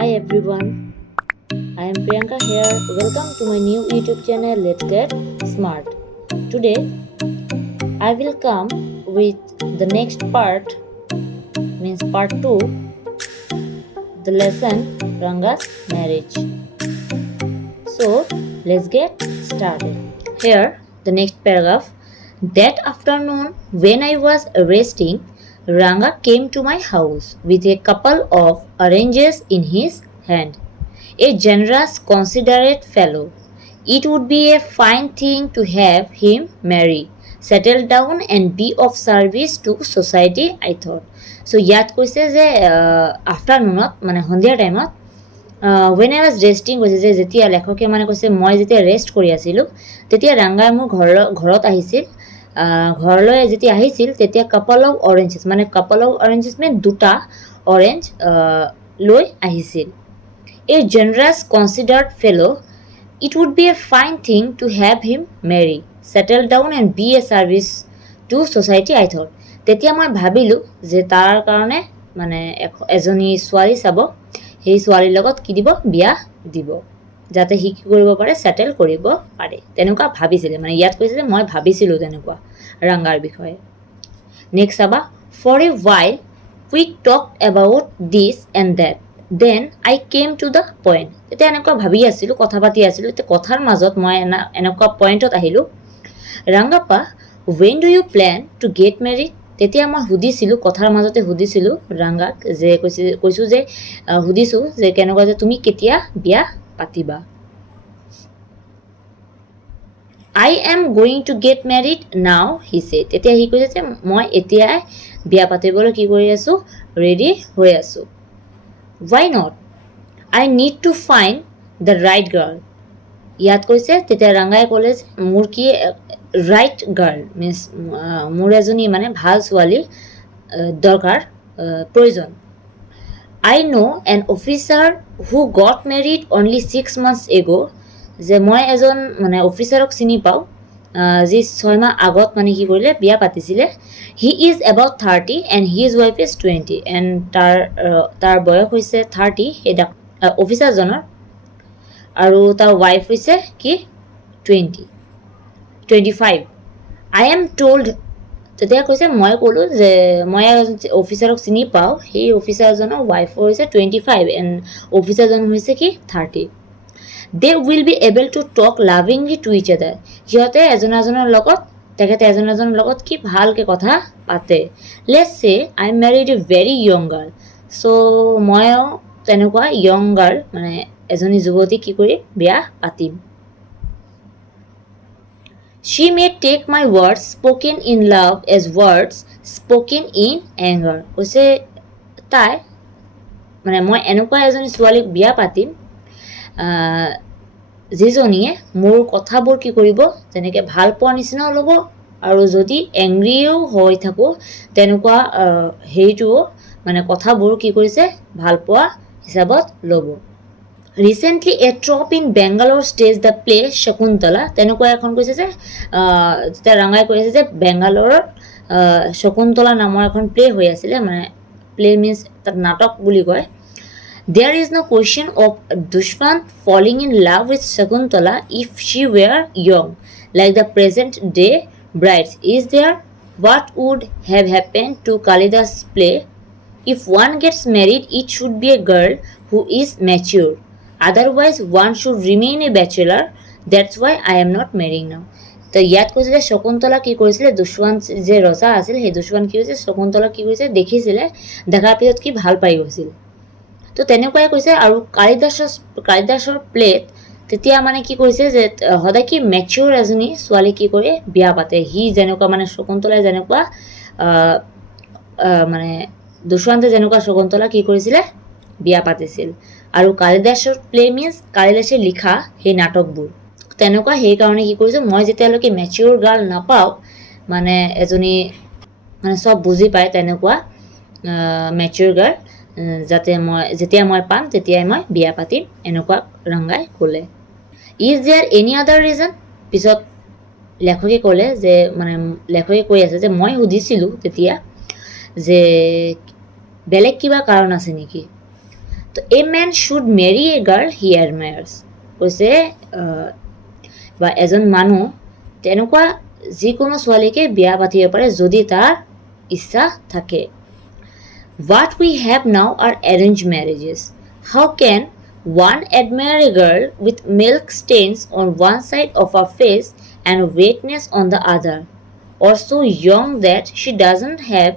Hi everyone, I am Priyanka here. Welcome to my new YouTube channel Let's Get Smart. Today I will come with the next part, means part 2, the lesson Ranga's marriage. So let's get started. Here the next paragraph. That afternoon when I was resting, Ranga came to my house with a couple of oranges in his hand. A generous, considerate fellow. It would be a fine thing to have him marry, settle down and be of service to society, I thought. So ইয়াত কৈছে যে আফটাৰনুনত মানে সন্ধিয়া টাইমত when I was resting কৈছে যে যেতিয়া লেখকে মানে কৈছে মই যেতিয়া ৰেষ্ট কৰি আছিলোঁ তেতিয়া ৰাংগাই মোৰ ঘৰত আহিছিল ঘৰলৈ যেতিয়া আহিছিল তেতিয়া কাপল অফ অৰেঞ্জেছ মানে কাপল অফ অৰেঞ্জেছ মানে দুটা অৰেঞ্জ লৈ আহিছিল A generous, considerate fellow, it would be a fine thing to have him marry, settle down and be a service to society, I thought. তেতিয়া মই ভাবিলোঁ যে তাৰ কাৰণে মানে এজনী ছোৱালী চাব সেই ছোৱালীৰ লগত কি দিব বিয়া দিব যাতে সি কি কৰিব পাৰে ছেটেল কৰিব পাৰে তেনেকুৱা ভাবিছিলে মানে ইয়াত কৈছে যে মই ভাবিছিলোঁ তেনেকুৱা ৰাংগাৰ বিষয়ে নেক্সট চাবা for a while we talked about this and that Then I came to the point. তেতিয়া এনেকুৱা ভাবি আছিলোঁ কথা পাতি আছিলোঁ এতিয়া কথাৰ মাজত মই এনেকুৱা পইণ্টত আহিলোঁ ৰাংগাপ্পা when do you plan to get married তেতিয়া মই সুধিছিলোঁ কথাৰ মাজতে সুধিছিলোঁ ৰাংগাক যে কৈছোঁ যে সুধিছোঁ যে কেনেকুৱা যে তুমি কেতিয়া বিয়া পাতিবা I am going to get married now, he said. তেতিয়া সি কৈছে যে মই এতিয়াই বিয়া পাতিবলৈ কি কৰি আছোঁ ৰেডি হৈ আছোঁ Why not? I need to find the right girl. ইয়াত কৈছে তেতিয়া ৰাংগাই ক'লে যে মোৰ কি ৰাইট গাৰ্ল মিনছ মোৰ এজনী মানে ভাল ছোৱালী দৰকাৰ প্ৰয়োজন I know an officer who got married only 6 months ago যে মই এজন মানে অফিচাৰক চিনি পাওঁ যি 6 মাহ আগত মানে কি কৰিলে বিয়া পাতিছিলে he is about 30 and his wife is 20 and তাৰ বয়স হৈছে 30 সেই অফিচাৰজনৰ আৰু তাৰ ৱাইফ হৈছে কি 25 আই এম টল্ড তেতিয়া কৈছে মই ক'লোঁ যে মই অফিচাৰক চিনি পাওঁ সেই অফিচাৰজনৰ ৱাইফৰ হৈছে 25 এণ্ড অফিচাৰজন হৈছে কি 30 They will be able to talk lovingly to each other. সিহঁতে এজনৰ লগত তেখেতে এজনৰ লগত কি ভালকৈ কথা পাতে Let's say I married a very young girl. So ময়ো তেনেকুৱা young girl মানে এজনী যুৱতী কি কৰি বিয়া পাতিম She may take my words spoken in love as words spoken in anger. কৈছে তাই মানে মই এনেকুৱা এজনী ছোৱালীক বিয়া পাতিম যিজনীয়ে মোৰ কথাবোৰ কি কৰিব যেনেকৈ ভাল পোৱাৰ নিচিনাও ল'ব আৰু যদি এংগ্ৰিও হৈ থাকোঁ তেনেকুৱা হেৰিটোও মানে কথাবোৰ কি কৰিছে ভাল পোৱা হিচাপত ল'ব recently a troupe in Bangalore stage the play Shakuntala তেনেকুৱা এখন কৈছে যে যেতিয়া ৰাংগাই কৈ আছে যে বেংগালোৰৰ শকুন্তলা নামৰ এখন প্লে হৈ আছিলে মানে প্লে মিনছ তাত নাটক বুলি কয় There is no question of Dushwant falling in love with Shakuntala if she were young, like the present day brides. Is there? What would have happened to Kalidas' play? If one gets married, it should be a girl who is mature. Otherwise, one should remain a bachelor. That's why I am not marrying now. তো ইয়াত কৈছে যে শকুন্তলা কি কৰিছিলে দুষ্যন্ত যে ৰজা আছিল সেই দুষ্যন্ত কি হৈছে শকুন্তলা কি কৰিছে দেখিছিলে দেখাৰ পিছত কি ভাল পাই গৈছিল তো তেনেকুৱাই কৈছে আৰু কালিদাসৰ প্লেট তেতিয়া মানে কি কৈছে যে সদায় কি মেচিউৰ এজনী ছোৱালী কি কৰে বিয়া পাতে সি যেনেকুৱা মানে শকুন্তলাই যেনেকুৱা মানে দুষ্যন্তে যেনেকুৱা শকুন্তলা কি কৰিছিলে বিয়া পাতিছিল আৰু কালিদাসৰ প্লে মিনছ কালিদাসে লিখা সেই নাটকবোৰ তেনেকুৱা সেইকাৰণে কি কৰিছোঁ মই যেতিয়ালৈকে মেচিউৰ গাৰ্ল নাপাওঁ মানে এজনী মানে চব বুজি পায় তেনেকুৱা মেচিউৰ গাৰ্ল যাতে মই যেতিয়া মই পাম তেতিয়াই মই বিয়া পাতিম এনেকুৱা ৰাংগাই ক'লে is there any other reason পিছত লেখকে ক'লে যে মানে লেখকে কৈ আছে যে মই সুধিছিলোঁ তেতিয়া যে বেলেগ কিবা কাৰণ আছে নেকি তো a man should marry a girl he admires কৈছে বা এজন মানুহ তেনেকুৱা যিকোনো ছোৱালীকে বিয়া পাতিব পাৰে যদি তাৰ ইচ্ছা থাকে What we have now are arranged marriages. How can one admire a girl with milk stains on one side of her face and wetness on the other, or so young that she doesn't have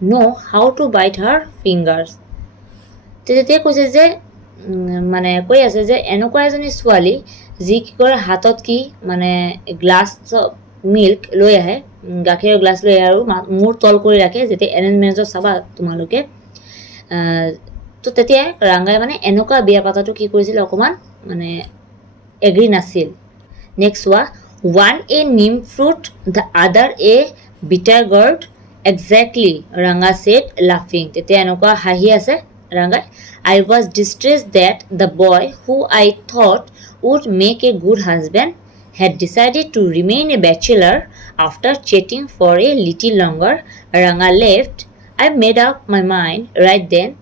know how to bite her fingers? তেতিয়া কৈছে যে মানে কৈ আছে যে এনেকুৱা এজনী ছোৱালী যি কি কৰে হাতত কি মানে গ্লাছ মিল্ক লৈ আহে গাখীৰৰ গ্লাছ লৈ আহে আৰু মূৰ তল কৰি ৰাখে যেতিয়া এৰেঞ্জ মেৰেজত চাবা তোমালোকে তো তেতিয়া ৰাংগাই মানে এনেকুৱা বিয়া পাতাটো কি কৰিছিল অকণমান মানে এগ্ৰি নাছিল নেক্সট চোৱা ওৱান এ নিম fruit the other a bitter gourd exactly Ranga said লাফিং তেতিয়া এনেকুৱা হাঁহি আছে ৰাংগাই I was distressed that the boy who I thought would make a good husband had decided to remain a bachelor after chatting for a little longer. Ranga left. I made up my mind right then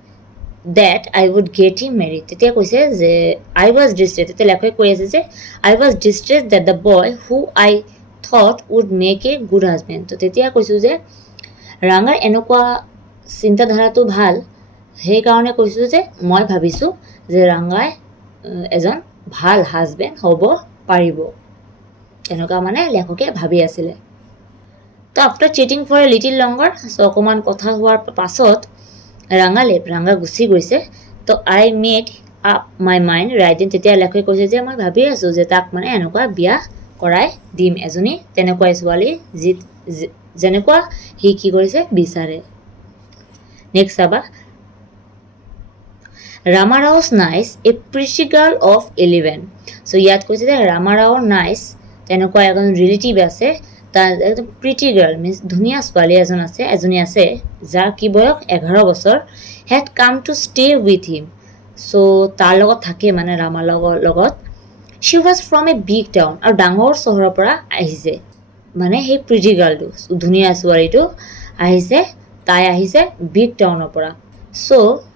that I would get him married. তেতিয়া কৈছে যে I was distressed. তেতিয়া লেখকে কৈ আছে যে I was distressed that the boy who I thought would make a good husband. তো তেতিয়া কৈছোঁ যে ৰাঙাৰ এনেকুৱা চিন্তাধাৰাটো ভাল সেইকাৰণে কৈছোঁ যে মই ভাবিছোঁ যে ৰাঙাই এজন ভাল হাজবেণ্ড হ'ব পাৰিব এনেকুৱা মানে লেখকে ভাবি আছিলে তো after sitting for a little longer so' অকণমান কথা হোৱাৰ পাছত ৰাঙা গুচি গৈছে তো I made up my my mind দেন তেতিয়া লেখকে কৈছে যে মই ভাবি আছোঁ যে তাক মানে এনেকুৱা বিয়া কৰাই দিম এজনী তেনেকুৱা ছোৱালী যেনেকুৱা সি কি কৰিছে বিচাৰে নেক্সট চাবা Ramarao's nice, a pretty girl of 11. So ইয়াত কৈছে যে ৰামাৰাওৰ নাইচ তেনেকুৱা এজন ৰিলেটিভ আছে তাৰ একদম প্ৰিটি গাৰ্ল মিনছ ধুনীয়া ছোৱালী এজনী আছে যাৰ কি বয়স 11 বছৰ had come to stay with him so' তাৰ লগত থাকে মানে ৰামাৰ লগত she was from a big town আৰু ডাঙৰ চহৰৰ পৰা আহিছে মানে সেই প্ৰিটি গাৰ্লটো ধুনীয়া ছোৱালীটো আহিছে তাই আহিছে বিগ টাউনৰ পৰা চ'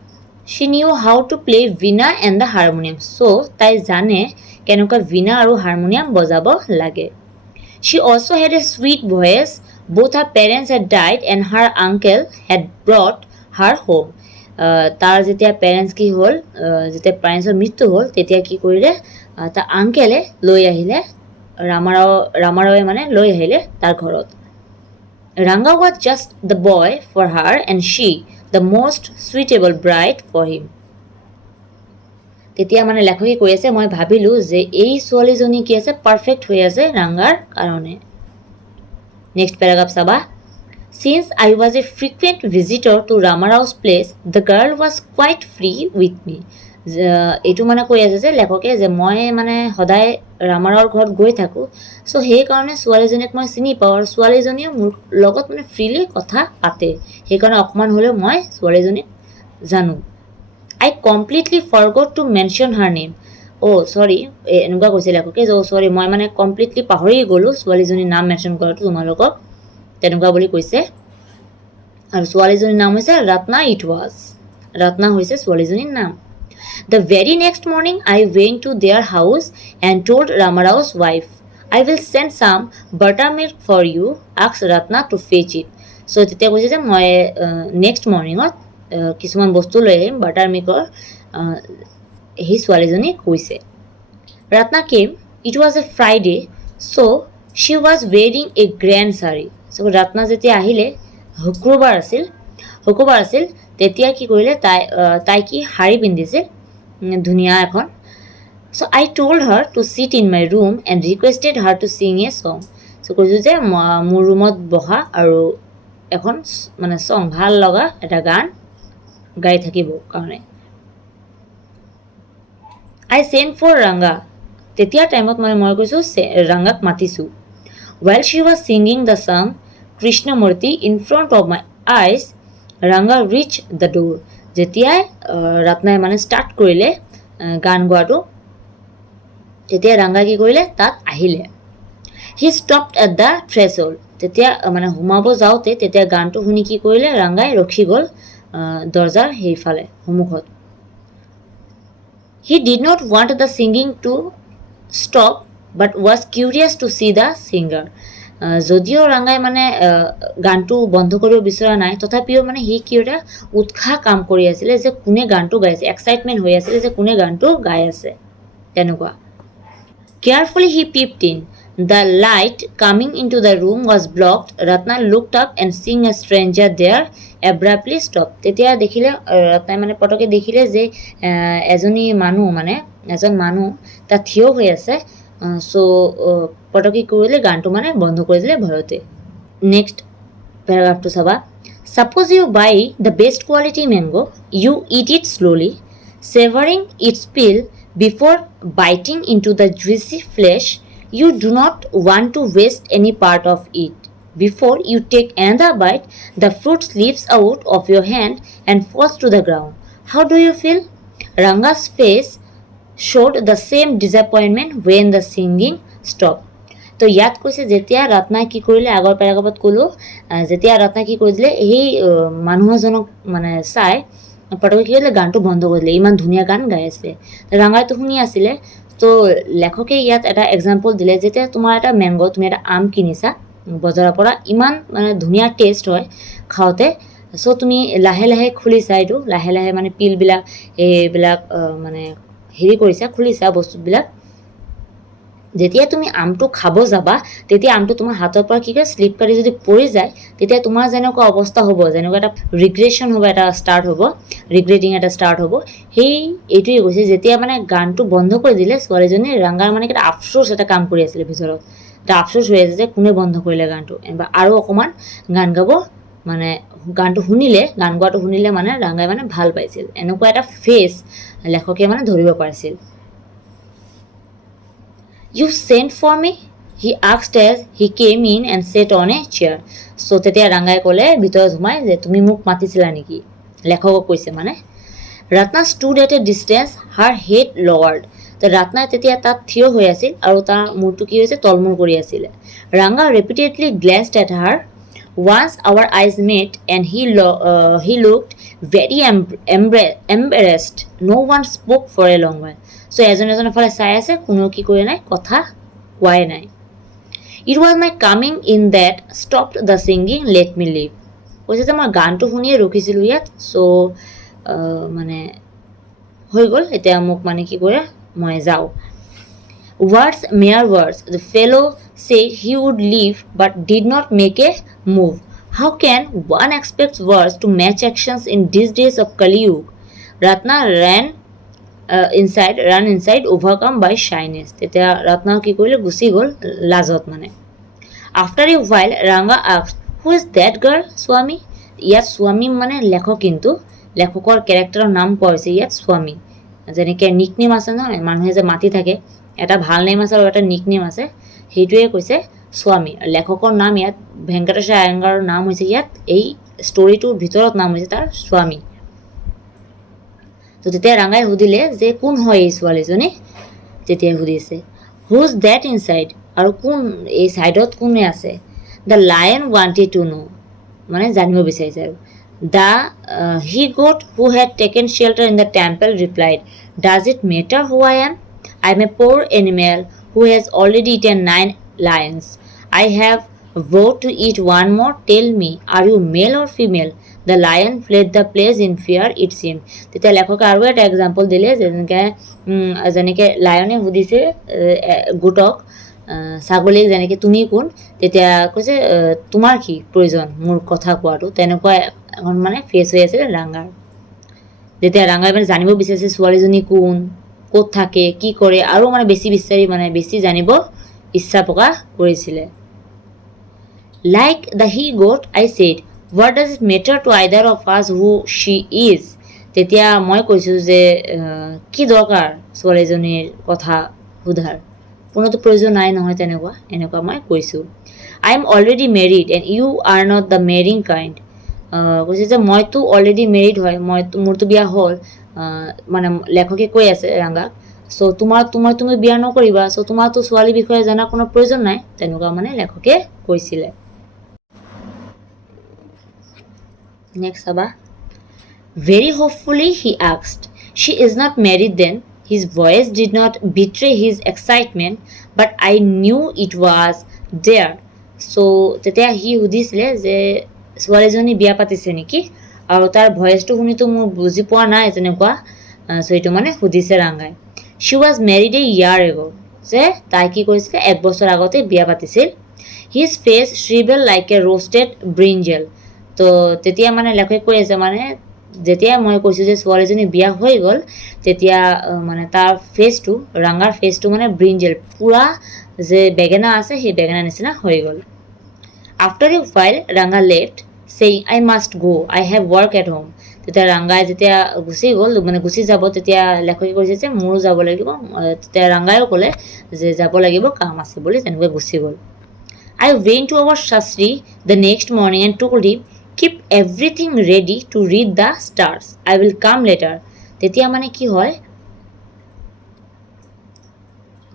She knew how to play veena and the harmonium. So, তাই জানে কেনেকুৱা veena আৰু harmonium বজাব লাগে. She also had a sweet voice. Both her parents had died and her uncle had brought her home. তাৰ যেতিয়া পেৰেণ্টছ কি হ'ল যেতিয়া পেৰেণ্টছৰ মৃত্যু হ'ল তেতিয়া কি কৰিলে তাৰ আংকেলে লৈ আহিলে ৰামাৰাৱে মানে লৈ আহিলে তাৰ ঘৰত Ranga was just the boy for her and she the most suitable bride for him. তেতিয়া মানে লেখকে কৈ আছে মই ভাবিলোঁ যে এই ছোৱালীজনী কি আছে পাৰফেক্ট হৈ আছে ৰাংগাৰ কাৰণে নেক্সট পেৰাগ্ৰাফ চাবা Since I was a frequent visitor to Ramarao's place, the girl was quite free with me. এইটো মানে কৈ আছে যে লেখকে যে মই মানে সদায় ৰামাৰাওৰ ঘৰত গৈ থাকোঁ চ' সেইকাৰণে ছোৱালীজনীক মই চিনি পাওঁ আৰু ছোৱালীজনীয়ে মোৰ লগত মানে ফ্ৰীলি কথা পাতে সেইকাৰণে অকণমান হ'লেও মই ছোৱালীজনীক জানো I completely forgot to mention her name. চৰি এনেকুৱা কৈছে লেখকে যে চৰি মই মানে কমপ্লিটলি পাহৰি গ'লোঁ ছোৱালীজনীৰ নাম মেনশ্যন কৰাটো তোমালোকক তেনেকুৱা বুলি কৈছে আৰু ছোৱালীজনীৰ নাম হৈছে ৰত্না হৈছে ছোৱালীজনীৰ নাম The very next morning, I went to their house and told Ramarao's wife, I will send some buttermilk for you, ask Ratna to fetch it. So, তেতিয়া কৈছে যে মই নেক্সট মৰ্ণিঙত কিছুমান বস্তু লৈ আহিম বাটাৰমিল্কৰ সেই ছোৱালীজনী কৈছে Ratna came. It was a Friday, so she was wearing a grand sari. So, Ratna যেতিয়া আহিলে শুক্ৰবাৰ আছিল তেতিয়া কি কৰিলে তাই কি শাৰী পিন্ধিছিল ধুনীয়া এখন So I told her to sit in my room and requested her to sing a song. So কৈছোঁ যে মোৰ ৰুমত বহা আৰু এখন মানে সং ভাল লগা এটা গান গাই থাকিব কাৰণে I sent for Ranga. তেতিয়া টাইমত মই কৈছোঁ ৰাংগাক মাতিছোঁ While she was singing the song Krishnamurti in front of my eyes, Ranga reached the door. যেতিয়াই ৰত্নাই মানে ষ্টাৰ্ট কৰিলে গান গোৱাটো তেতিয়া ৰাংগা কি কৰিলে তাত আহিলে He stopped at the threshold. তেতিয়া মানে সোমাব যাওঁতে তেতিয়া গানটো শুনি কি কৰিলে ৰাংগাই ৰখি গ'ল দৰজাৰ সেইফালে সন্মুখত He did not want the singing to stop but was curious to see the singer. যদিও ৰাঙাই মানে গানটো বন্ধ কৰিব বিচৰা নাই, তথাপিও মানে সি কি এটা উৎসাহ কাম কৰি আছিলে যে কোনে গানটো গাইছে, এক্সাইটমেণ্ট হৈ আছিলে যে কোনে গানটো গাই আছে তেনেকুৱা। Carefully he peeped in. The light coming into the room was blocked. Ratna looked up and seeing a stranger there abruptly stopped. তেতিয়া দেখিলে ৰত্নাই মানে পটকে দেখিলে যে এজন মানুহ তাত থিয় হৈ আছে। চ' পটকে কৰিলে গানটো মানে বন্ধ কৰি দিলে ভয়তে। নেক্সট পেৰাগ্ৰাফটো চাবা। Suppose you buy the best quality mango, you eat it slowly, savoring its peel before biting into the juicy flesh. You do not want to waste any part of it. Before you take another bite, the fruit slips out of your hand and falls to the ground. How do you feel? Ranga's face showed the same disappointment when the singing stopped. তো ইয়াত কৈছে যেতিয়া ৰত্নাই কি কৰিলে, আগৰ পেৰাগ্ৰাফত ক'লোঁ, যেতিয়া ৰত্নাই কি কৰি দিলে সেই মানুহজনক মানে চাই পটকে কি কৰিলে গানটো বন্ধ কৰি দিলে। ইমান ধুনীয়া গান গাই আছিলে, ৰাঙাইটো শুনি আছিলে। তো লেখকে ইয়াত এটা এক্সাম্পল দিলে, যেতিয়া তোমাৰ এটা মেংগ, তুমি এটা আম কিনিছা বজাৰৰ পৰা, ইমান মানে ধুনীয়া টেষ্ট হয় খাওঁতে। চ' তুমি লাহে লাহে খুলিছা, এইটো লাহে লাহে মানে পিলবিলাক এইবিলাক মানে হেৰি কৰিছা, খুলিছা বস্তুবিলাক। যেতিয়া তুমি আমটো খাব যাবা, তেতিয়া আমটো তোমাৰ হাতৰ পৰা কি কৰে শ্লিপ কাটি যদি পৰি যায়, তেতিয়া তোমাৰ যেনেকুৱা অৱস্থা হ'ব, যেনেকুৱা এটা ৰিগ্ৰেশ্যন হ'ব, এটা ষ্টাৰ্ট হ'ব, ৰিগ্ৰেটিং এটা ষ্টাৰ্ট হ'ব। এইটোৱে কৈছে, যেতিয়া মানে গানটো বন্ধ কৰি দিলে ছোৱালীজনী, ৰাঙাৰ মানে এটা আফচোচ এটা কাম কৰি আছিলে ভিতৰত, এটা আফচোচ হৈ আছে যে কোনে বন্ধ কৰিলে গানটো, আৰু অকণমান গান গাব মানে গানটো শুনিলে, গান গোৱাটো শুনিলে মানে ৰাঙাই মানে ভাল পাইছিল। এনেকুৱা এটা ফেচ লেখকে মানে ধৰিব পাৰিছিল। You sent for me? He asked as he came in and sat on a chair. So তেতিয়া ৰাঙাই ক'লে ভিতৰত সোমাই যে তুমি মোক মাতিছিলা নেকি, লেখকক কৈছে মানে। Ratna stood at a distance, her head lowered. তো ৰাত্নাই তেতিয়া তাত থিয় হৈ আছিল আৰু তাৰ মূৰটো কি হৈছে তলমূৰ কৰি আছিলে। ৰাঙা repeatedly glanced at her. Once our eyes met and he looked very embarrassed. No one spoke for a long while. So এজনৰ ফালে চাই আছে, কোনো কি কৰে নাই, কথা কোৱাই নাই। It was my coming in that stopped the singing, let me leave. কৈছে যে মই গানটো শুনিয়ে ৰখিছিলোঁ ইয়াত, চ' মানে হৈ গ'ল, এতিয়া মোক মানে কি কৰে মই যাওঁ। Words, mere words. The fellow said he would leave but did not make a move. How can one expect words to match actions in these days of Kali Yuga? Ratna ran inside overcome by shyness. তেতিয়া ৰত্না কি কৰিলে, গুচি গ'ল লাজত মানে। After a while, Ranga asked, who is that girl, Swami? ইয়াত স্বামী মানে লেখক, কিন্তু লেখকৰ কেৰেক্টাৰৰ নাম কোৱা হৈছে ইয়াত স্বামী। যেনেকৈ নিকনেম আছে নহয়, মানুহে যে মাতি থাকে, এটা ভাল নেম আছে আৰু এটা নিকনেম আছে, সেইটোৱে কৈছে স্বামী। লেখকৰ নাম ইয়াত ভেংকটেশ আয়াংগাৰৰ নাম হৈছে ইয়াত, এই ষ্টৰিটোৰ ভিতৰত নাম হৈছে তাৰ স্বামী। তো তেতিয়া ৰাঙাই সুধিলে যে কোন হয় এই ছোৱালীজনী, তেতিয়া সুধিছে হুজ ডেট ইনচাইড, আৰু কোন এই ছাইডত কোনে আছে। The lion wanted to know, মানে জানিব বিচাৰিছে আৰু। The he goat who had taken shelter in the temple replied, does it matter who I am? I am a poor animal who has already eaten 9 lions. I have vowed to eat one more. Tell me, are you male or female? The lion fled the place in fear, it seemed. তেতিয়া লেখকে আৰু এটা example দিলে, যেনেকৈ লায়নে সুধিছে গোটক, ছাগলীক যেনেকৈ তুমি কোন, তেতিয়া কৈছে তোমাৰ কি প্ৰয়োজন মোৰ কথা কোৱাটো, তেনেকুৱা এখন মানে ফেচ হৈ আছিলে ৰাঙাৰ। যেতিয়া ৰাঙাই মানে জানিব বিচাৰিছে ছোৱালীজনী কোন, ক'ত থাকে, কি কৰে, আৰু মানে বেছি জানিব ইচ্ছা প্ৰকাশ কৰিছিলে। Like the he goat, I said, what does it matter to either of us who she is? তেতিয়া মই কৈছোঁ যে কি দৰকাৰ ছোৱালীজনীৰ কথা সোধাৰ, কোনোতো প্ৰয়োজন নাই নহয়, এনেকুৱা মই কৈছোঁ। I am already married and you are not the marrying kind. কৈছে যে মইতো অলৰেডি মেৰিড হয়, মোৰতো বিয়া হ'ল, মানে লেখকে কৈ আছে ৰাঙাক। চ' তুমি বিয়া নকৰিবা, চ' তোমাৰতো ছোৱালীৰ বিষয়ে জনাৰ কোনো প্ৰয়োজন নাই, তেনেকুৱা মানে লেখকে কৈছিলে। নেক্সট চাবা। Very hopefully he asked, she is not married then? His voice did not betray his excitement, but I knew it was there. So তেতিয়া সি সুধিছিলে যে ছোৱালীজনী বিয়া পাতিছে নেকি, আৰু তাৰ ভইচটো শুনিতো মোৰ বুজি পোৱা নাই তেনেকুৱা। চ' এইটো মানে সুধিছে ৰাংগাই। She was married a year ago. যে তাই কি কৰিছিলে 1 বছৰ আগতে বিয়া পাতিছিল। His face shriveled like a roasted brinjal. তো তেতিয়া মানে লেখকে কৈ আছে মানে যেতিয়া মই কৈছোঁ যে ছোৱালীজনী বিয়া হৈ গ'ল তেতিয়া মানে তাৰ ফেচটো ৰাংগাৰ ফেচটো মানে ব্ৰিঞ্জেল পুৰা যে বেগেনা আছে সেই বেগেনা নিচিনা হৈ গ'ল। After a while Ranga left saying I must go, I have work at home. তেতিয়া ৰাংগাই যেতিয়া গুচি গ'ল মানে গুচি যাব তেতিয়া লেখকে কৈছে যে মোৰো যাব লাগিব। তেতিয়া ৰাংগায়ো ক'লে যে যাব লাগিব কাম আছে বুলি, তেনেকৈ গুচি গ'ল। I went to our Shastri the next morning and told him keep everything ready to read the stars, I will come later. তেতিয়া মানে কি হয়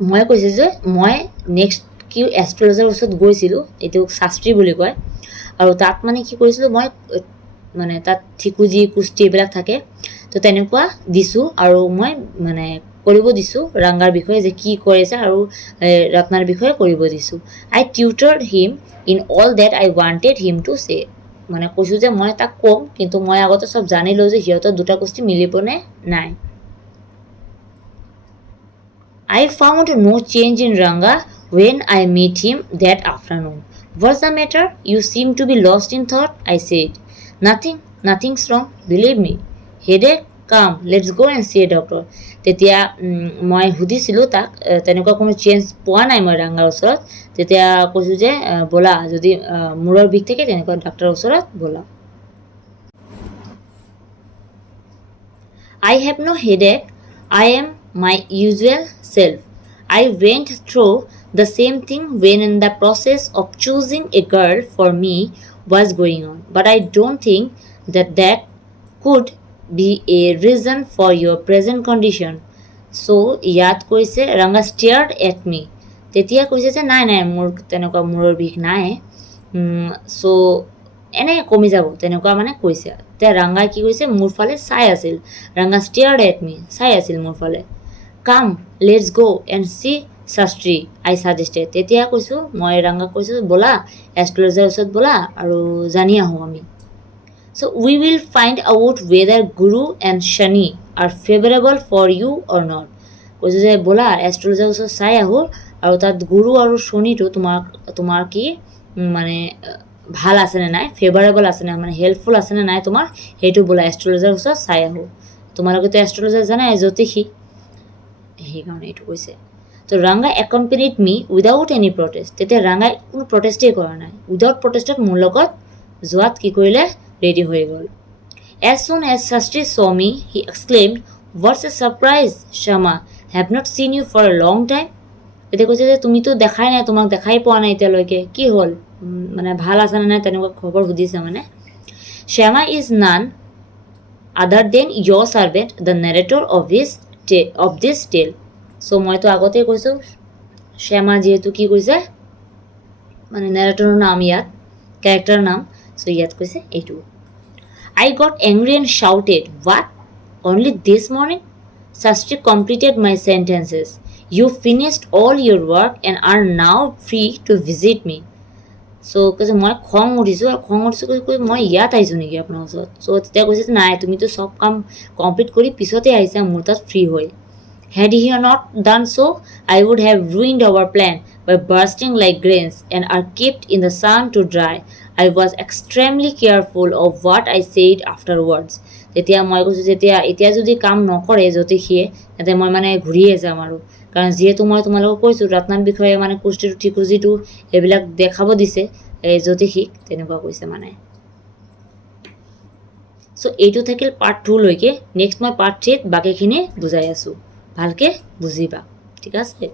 মই কৈছোঁ যে মই নেক্সট কি এষ্ট্ৰলজাৰ ওচৰত গৈছিলোঁ, এইটো শাস্ত্ৰী বুলি কয়, আৰু তাত মানে কি কৰিছিলোঁ মই মানে তাত ঠিকুজি কুস্তি এইবিলাক থাকে তো তেনেকুৱা দিছোঁ আৰু মই মানে কৰিব দিছোঁ ৰাংগাৰ বিষয়ে যে কি কৰিছে আৰু ৰত্নাৰ বিষয়ে কৰিব দিছোঁ। I tutored him in all that I wanted him to say. মানে কৈছোঁ যে মই তাক ক'ম কিন্তু মই আগতে চব জানি লওঁ যে সিহঁতৰ দুটা কুস্তি মিলিবনে নাই। I found no change in Ranga when I met him that afternoon. What's the matter? You seem to be lost in thought, I said. Nothing's wrong, believe me. Headache? Come, let's go and see a doctor. তেতিয়া মই সুধিছিলোঁ তাক তেনেকুৱা কোনো change পোৱা নাই মই ৰাংগাৰ ওচৰত। তেতিয়া কৈছোঁ যে ব'লা যদি মূৰৰ বিষ থাকে তেনেকুৱা ডাক্তৰৰ ওচৰত ব'লা। I have no headache. I am my usual self. I went through the same thing when in the process of choosing a girl for me was going on, but I don't think that could be a reason for your present condition. So ইয়াত কৈছে Ranga stared at me. তেতিয়া কৈছে যে নাই নাই মোৰ তেনেকুৱা মূৰৰ বিষ নাই, so এনে কমি যাব তেনেকুৱা মানে কৈছে। তেতিয়া ৰাংগাই কি কৈছে মোৰ ফালে চাই আছিল। Ranga stared at me, চাই আছিল মোৰ ফালে। Come, let's go and see Shastri, I suggested. তেতিয়া কৈছোঁ মই ৰাংগাক কৈছোঁ ব'লা এষ্ট্ৰলজাৰ ওচৰত ব'লা আৰু জানি আহোঁ আমি। So we will find out whether Guru and Shani are favorable for you or not. কৈছোঁ যে ব'লা এষ্ট্ৰলজাৰ ওচৰত চাই আহোঁ আৰু তাত গুৰু আৰু শনিটো তোমাৰ কি মানে ভাল আছেনে নাই, ফেভাৰেবল আছেনে মানে হেল্পফুল আছেনে নাই তোমাৰ, সেইটো ব'লা এষ্ট্ৰলজাৰ ওচৰত চাই আহোঁ। তোমালোকেতো এষ্ট্ৰলজাৰ জানাই জ্যোতিষী, সেইকাৰণে এইটো কৈছে। তো ৰাংগা একম্পেনিড মি উইদাউট এনি প্ৰটেষ্ট। তেতিয়া ৰাংগাই কোনো প্ৰটেষ্টেই কৰা নাই, উইদাউট প্ৰটেষ্টত মোৰ লগত যোৱাত কি কৰিলে ৰেডি হৈ গ'ল। As soon as Shastri saw me, he exclaimed, "What's a surprise, Shama? Have not seen you for a long time." এতিয়া কৈছে যে তুমিতো দেখাই নাই, তোমাক দেখাই পোৱা নাই এতিয়ালৈকে, কি হ'ল মানে ভাল আছেনে নাই তেনেকুৱা খবৰ সুধিছে মানে। Shama is none other than your servant, the narrator of this tale. So মইতো আগতেই কৈছোঁ শ্যামা যিহেতু কি কৈছে মানে নেৰেটৰৰ নাম, ইয়াত কেৰেক্টাৰ নাম, চ' ইয়াত কৈছে এইটো। I got angry and shouted, "What? Only this morning?" Shastri completed my sentences. You finished all your work and are now free to visit me. So কৈছে মই খং উঠিছোঁ আৰু খং উঠিছোঁ কৈছোঁ মই ইয়াত আহিছোঁ নেকি আপোনাৰ ওচৰত। চ' তেতিয়া কৈছে নাই তুমিতো চব কাম কমপ্লিট কৰি পিছতে আহিছা মোৰ তাত ফ্ৰী হৈ। Had he not done so, I would have ruined our plan by bursting like grains and are kept in the sun to dry. I was extremely careful of what I said afterwards. তেতিয়া মই কৈছোঁ যেতিয়া এতিয়া যদি কাম নকৰে জ্যোতিষীয়ে তেতিয়া মই মানে ঘূৰিয়ে যাম আৰু, কাৰণ যিহেতু মই তোমালোকক কৈছোঁ ৰত্নাৰ বিষয়ে মানে কুষ্টিটো ঠিকুজিটো এইবিলাক দেখাব দিছে এই জ্যোতিষীক, তেনেকুৱা কৈছে মানে। চ' এইটো থাকিল পাৰ্ট 2 লৈকে। নেক্সট মই পাৰ্ট 3ত বাকীখিনি বুজাই আছোঁ, ভালকৈ বুজিবা, ঠিক আছে।